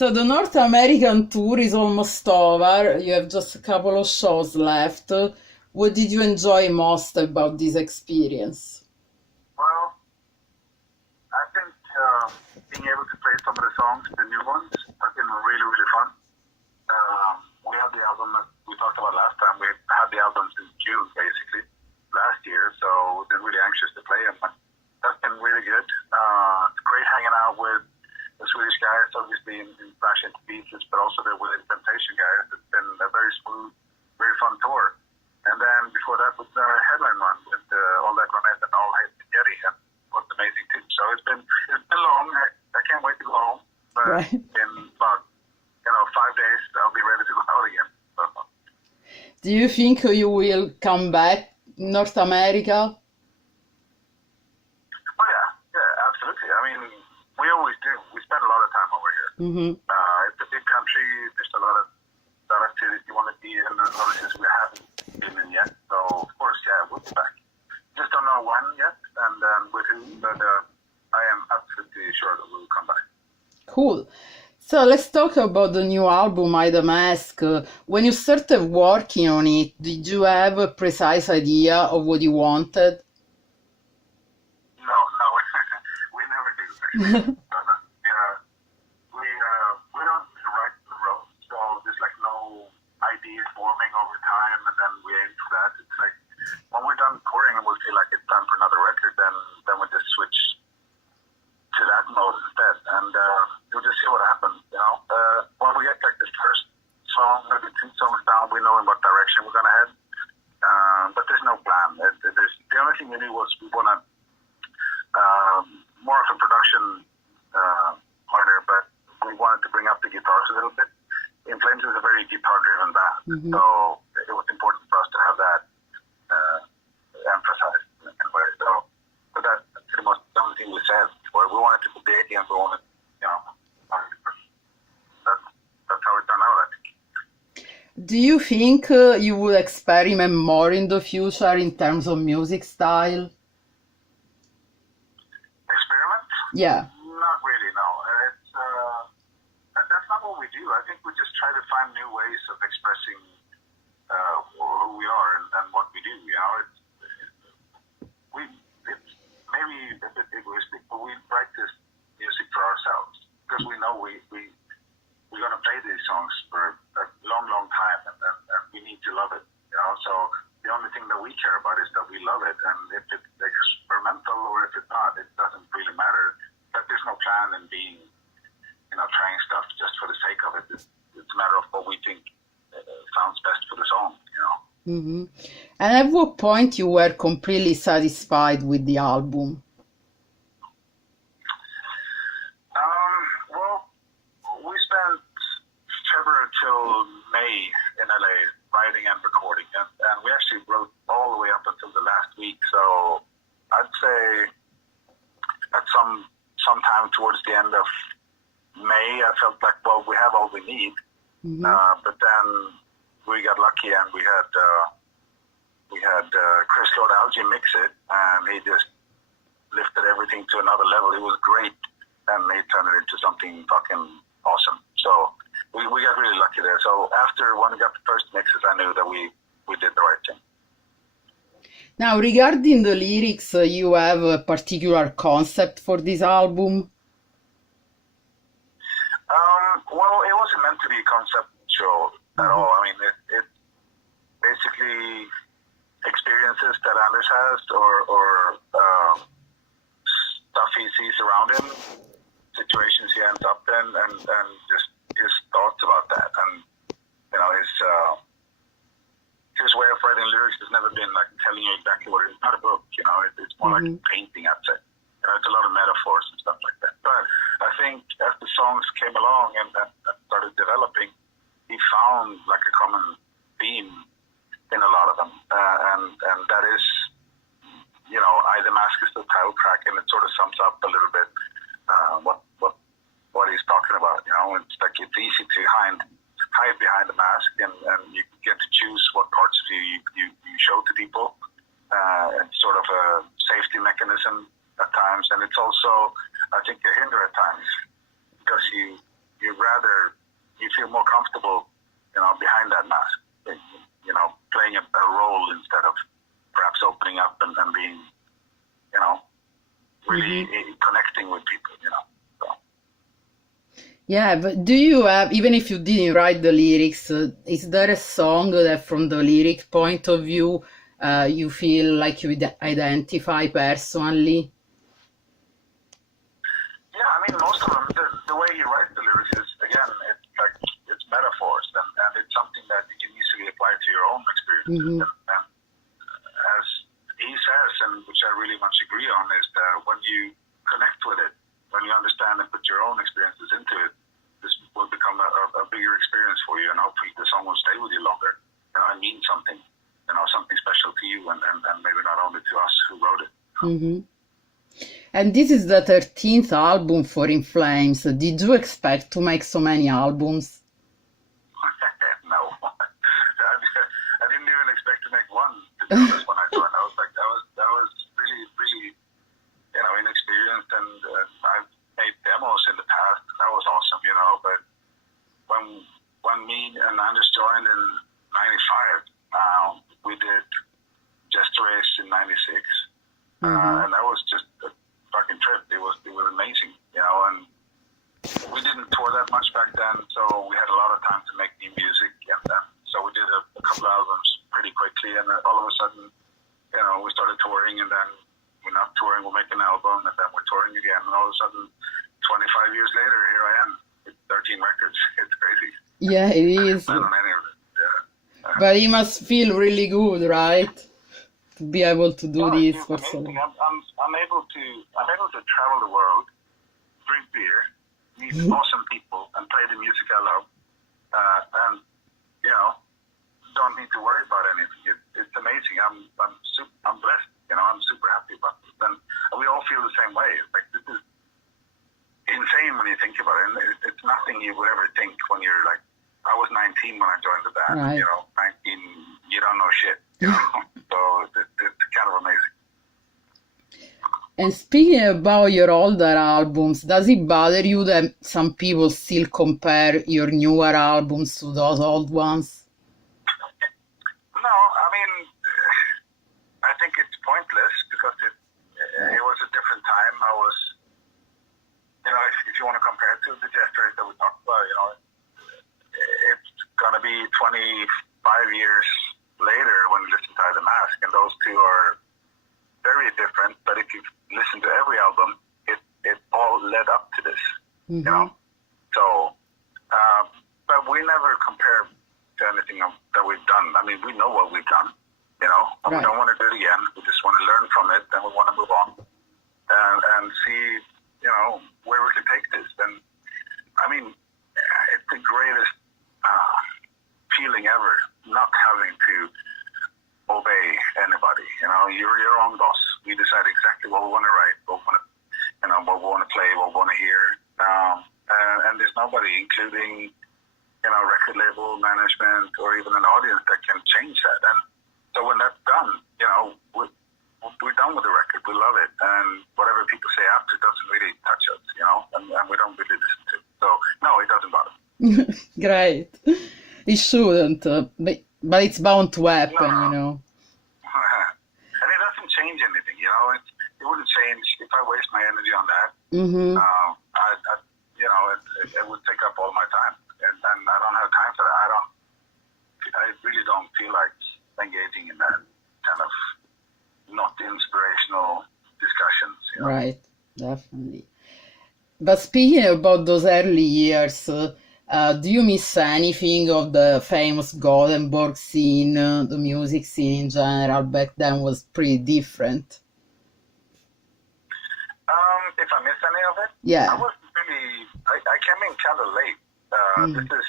So the North American tour is almost over. You have just a couple of shows left. What did you enjoy most about this experience? Well, I think being able to play some of the songs, the new ones, has been really, really fun. We had the album, as we talked about last time, we had the album since June, basically, last year, so we've been really anxious to play them. That's been really good. It's great hanging out with the Swedish guys, obviously, in Smash Into Pieces, but also the Within Temptation guys. It's been a very smooth, very fun tour. And then before that was the headline run with All That Granite and All Hate Spaghetti, and it was amazing too. So it's been long. I can't wait to go home. But Right. in about 5 days, I'll be ready to go out again. So, Do you think you will come back North America? oh yeah, absolutely. I mean, we always do. We spend a lot of time over here. Mm-hmm. It's a big country. There's a lot of activities you want to be in, and places we haven't been in yet. So of course, yeah, we'll be back. Just don't know when yet, and with whom, but I am absolutely sure that we'll come back. Cool. So let's talk about the new album, Hide the Mask. When you started working on it, did you have a precise idea of what you wanted? No, we never do. Yeah, we don't write the road, so there's like no ideas forming over time, and then we aim for that. It's like when we're done touring and we feel like it's time for another record, then we just switch to that mode instead, and we'll just see what happens. When we get like this first song, maybe 2 songs down, we know in what direction we're gonna head. But there's no plan. The only thing we knew was we want to more of a production partner, but we wanted to bring up the guitars a little bit. In Flames is a very guitar-driven band, Mm-hmm. so it was important for us to have that emphasized in a way. So that's pretty much the only thing we said. We wanted to be big, and we wanted, that's how it turned out, I think. Do you think you will experiment more in the future in terms of music style? Experiment? Yeah. Not really, no. It's that's not what we do. I think we just try to find new ways of expressing who we are and what we do. It's maybe a bit egoistic, but we write this music for ourselves because we know we're gonna play these songs for a long, long time, and we need to love it. So the only thing that we care about is that we love it, and if it's experimental or if it's not, it doesn't really matter. But there's no plan in being, trying stuff just for the sake of it. It's a matter of what we think sounds best for the song. Mm-hmm. And at what point you were completely satisfied with the album? Well, we spent February till May in LA writing and recording, and we actually wrote all the way up until the last week. So I'd say at some time towards the end of May, I felt like, well, we have all we need. Mm-hmm. But then we got lucky, and we had Chris Lord Algae mix it, and he just lifted everything to another level. It was great, and he turned it into something fucking awesome. So we got really lucky there. So when we got the first mixes, I knew that we did the right thing. Now, regarding the lyrics, you have a particular concept for this album? Well, it wasn't meant to be conceptual at all. I mean, it basically experiences that Anders has or stuff he sees around him, situations he ends up in, and just his thoughts about that. And, his way of writing lyrics has never been like telling you exactly what it is. It's not a book, it's more like painting, I'd say. It's a lot of metaphors and stuff like that. But I think as the songs came along and started developing, he found like a common theme in a lot of them. And that is, I the Mask is the title track, and it sort of sums up a little bit what he's talking about. It's like it's easy to hide behind the mask, and you get to choose what parts of you show to people. It's sort of a safety mechanism at times, and it's also, I think, a hinder at times, because you rather that mask. You know, playing a role instead of perhaps opening up and being, you know, really connecting with people, you know. So. Yeah, but do you have, even if you didn't write the lyrics, is there a song that from the lyric point of view you feel like you identify personally? Yeah, I mean, most of them, the way he writes the lyrics is, again, it's like, it's metaphors, and it's something that you can easily apply to your own experiences. And as he says, and which I really much agree on, is that when you connect with it, when you understand and put your own experiences into it, this will become a bigger experience for you, and hopefully the song will stay with you longer. You know, and mean something, you know, something special to you, and maybe not only to us who wrote it. And this is the 13th album for In Flames. Did you expect to make so many albums? No. I didn't even expect to make one, to be honest, when I joined. I was like, that was really, really, you know, inexperienced, and I've made demos in the past, and that was awesome, you know, but when me and Anders joined in 95, we did Just Race in 96, and that was just a fucking trip. It was amazing, you know, and we didn't tour that much back then, so we had a lot of time to make new music, and so we did a couple of albums pretty quickly, and all of a sudden, you know, we started touring, and then we're not touring, we'll make an album, and then we're touring again, and all of a sudden, 25 years later, here I am with 13 records. It's crazy. Yeah, it is. I don't know any of it. Yeah. But it must feel really good, right? To be able to do this for so long. I'm able to travel the world, drink beer, meet awesome people, and play the music I love, and you know, don't need to worry about anything. It's amazing. I'm blessed. You know, I'm super happy about this, and we all feel the same way. It's like, this is insane when you think about it. And it's nothing you would ever think when you're like, I was 19 when I joined the band. Right. You know, 19, you don't know shit. You know, so it's kind of amazing. And speaking about your older albums, does it bother you that some people still compare your newer albums to those old ones? No, I mean, I think it's pointless because it was a different time. I was, you know, if you want to compare it to the gestures that we talked about, you know, it's going to be 25 years later when you listen to The Mask, and those two are very different, but if you listen to every album, it all led up to this, you know? So, but we never compare to anything that we've done. I mean, we know what we've done, you know? And we don't want to do it again. We just want to learn from it, and we want to move on and see, you know, where we can take this. And, I mean, it's the greatest feeling ever, not having to obey anybody. You know, you're your own boss. We decide exactly what we want to write, what we want to, you know, what we want to play, what we want to hear. And there's nobody, including, you know, record label management or even an audience, that can change that. And so when that's done, you know, we're done with the record. We love it, and whatever people say after doesn't really touch us, you know, and we don't really listen to it. So no, it doesn't bother me. Great. It shouldn't, but it's bound to happen, you know. And it doesn't change anything, you know. It wouldn't change if I waste my energy on that. You know, it would take up all my time, and I don't have time for that. I really don't feel like engaging in that kind of not inspirational discussions. You know? Right, definitely. But speaking about those early years, do you miss anything of the famous Gothenburg scene? The music scene in general back then was pretty different. If I missed any of it? Yeah. I wasn't really, I came in kind of late. This is,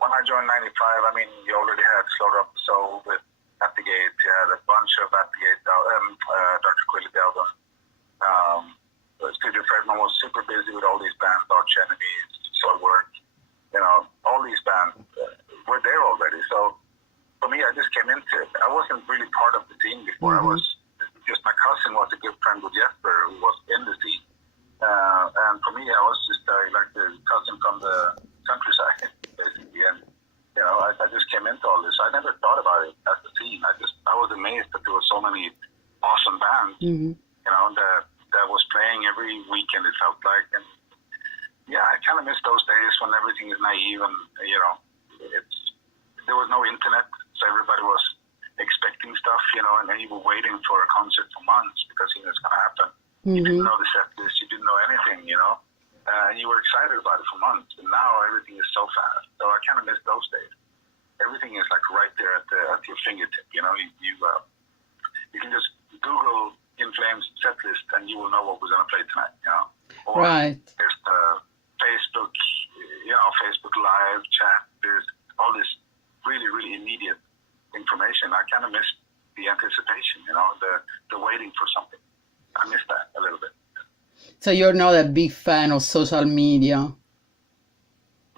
when I joined 95, I mean, you already had Slaughter Up the Soul with At the Gate, you had a bunch of At the Gate, Dr. Quilly album. Studio Fredman was super busy with all these bands, Arch Enemies, Soilwork, you know, all these bands were there already. So for me, I just came into it. I wasn't really part of the scene before. I was just, my cousin was a good friend with Jesper, who was in the scene. And for me, I was just like the cousin from the countryside, basically. And, I just came into all this. I never thought about it as a scene. I was amazed that there were so many awesome bands, that was playing every weekend, it felt like. And yeah, I kind of miss those days when everything is naive and, there was no internet, so everybody was expecting stuff, and then you were waiting for a concert for months because you knew it's going to happen. You didn't know the set list, you didn't know anything, and you were excited about it for months. And now everything is so fast. So I kind of miss those days. Everything is like right there at your fingertip. You can just Google In Flames set list and you will know what we're going to play tonight. Or right. There's the Facebook, Facebook Live chat. There's all this really, really immediate information. I kind of miss the anticipation. The waiting for something. I miss that a little bit. So you're not a big fan of social media?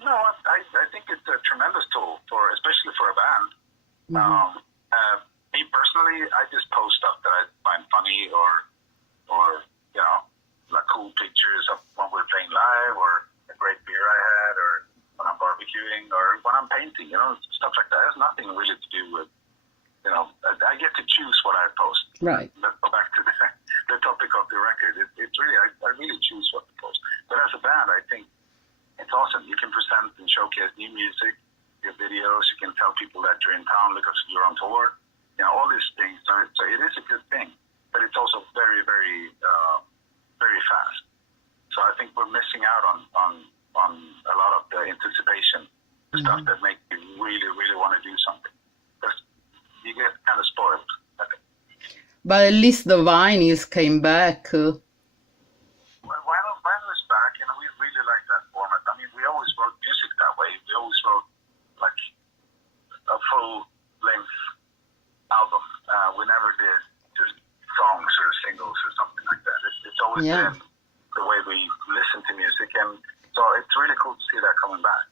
No, I think it's a tremendous tool especially for a band. Me personally, I just post stuff that I find funny or like cool pictures of when we're playing live or a great beer I had or when I'm barbecuing or when I'm painting, stuff like that. It has nothing really to do with, I get to choose what I post. Right. Let's go back to the topic of the record. It's really, I really choose what to post. But as a band, I think it's awesome. You can present and showcase new music, your videos. You can tell people that you're in town because you're on tour. All these things. So it is a good thing. But it's also very, very, very fast. So I think we're missing out on a lot of the anticipation, the stuff that makes you really, really want to do something. Because you get kind of spoiled, I think. But at least the vinyls came back. Well, vinyl is back, we really like that format. I mean, we always wrote music that way. We always wrote like a full-length album. We never did just songs or singles or something like that. It's always been the way we listen to music, and so it's really cool to see that coming back.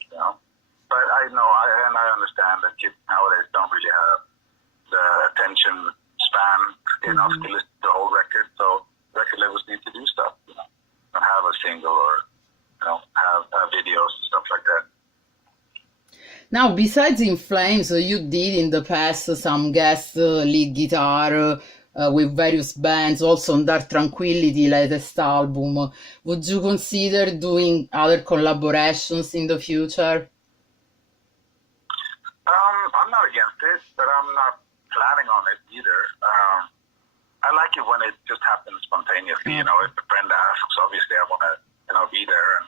But I know, I understand that kids nowadays don't really have the attention span enough to listen to the whole record. So record labels need to do stuff, and have a single or have videos and stuff like that. Now, besides In Flames, you did in the past some guest lead guitar with various bands, also on Dark Tranquillity, latest album. Would you consider doing other collaborations in the future? I'm not against it, but I'm not planning on it either. I like it when it just happens spontaneously. If a friend asks, obviously I want to, be there and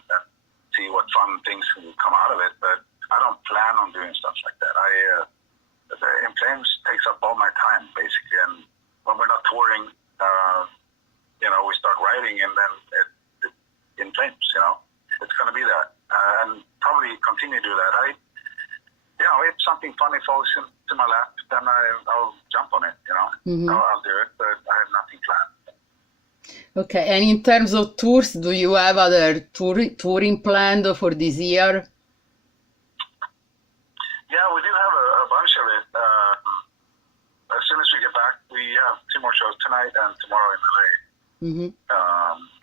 see what fun things can come out of it. But I don't plan on doing stuff like that. In Flames takes up all my time basically, and when we're not touring, we start writing, and then In Flames, it's going to be that, and probably continue to do that. If something funny falls into my lap, then I'll jump on it, I'll do it, but I have nothing planned. Okay, and in terms of tours, do you have other touring planned for this year? Yeah, we do have a bunch of it. As soon as we get back, we have 2 more shows tonight and tomorrow in LA.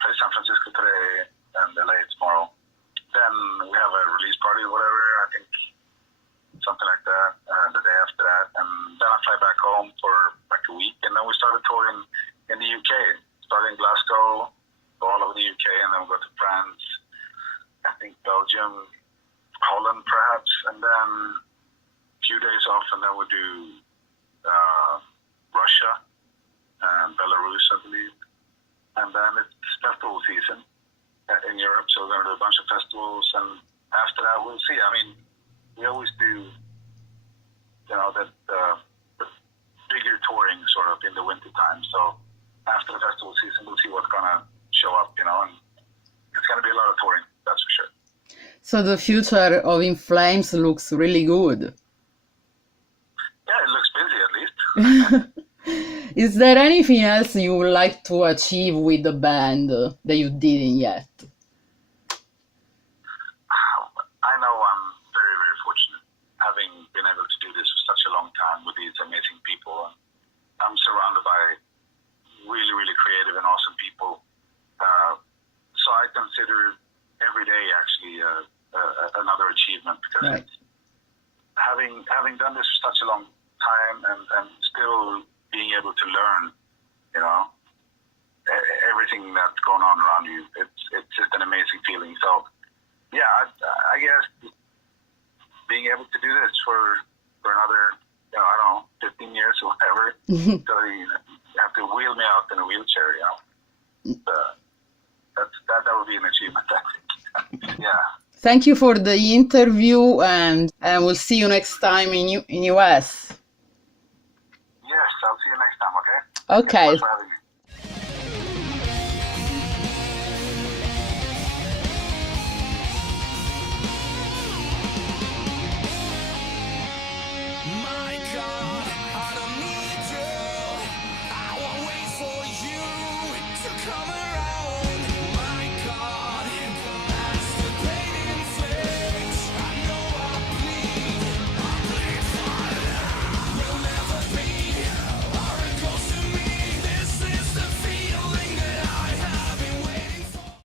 Play San Francisco today and LA tomorrow. Then we have a release party or whatever, I think something like that, the day after that. And then I fly back home for like a week, and then we started touring in the UK. Started in Glasgow, go all over the UK, and then we go to France, I think Belgium, Holland perhaps, and then a few days off, and then we do Russia and Belarus, I believe. And then it's festival season in Europe, so we're going to do a bunch of festivals, and after that we'll see. I mean, we always do, that bigger touring sort of in the winter time. So after the festival season, we'll see what's going to show up, and it's going to be a lot of touring, that's for sure. So the future of In Flames looks really good. Yeah, it looks busy at least. Is there anything else you would like to achieve with the band that you didn't yet? I know I'm very, very fortunate having been able to do this for such a long time with these amazing people. I'm surrounded by really, really creative and awesome people. So I consider every day actually another achievement, because having done this for such a long time and still being able to learn, you know, everything that's going on around you, it's just an amazing feeling. So, yeah, I guess being able to do this for another, you know, I don't know, 15 years or whatever, so you have to wheel me out in a wheelchair, you know. That would be an achievement, I think. Yeah. Thank you for the interview, and we'll see you next time in US. Yes, I'll see you next time, okay? Okay. Thanks so much for having me. My God, I don't need you. I won't wait for you to come around.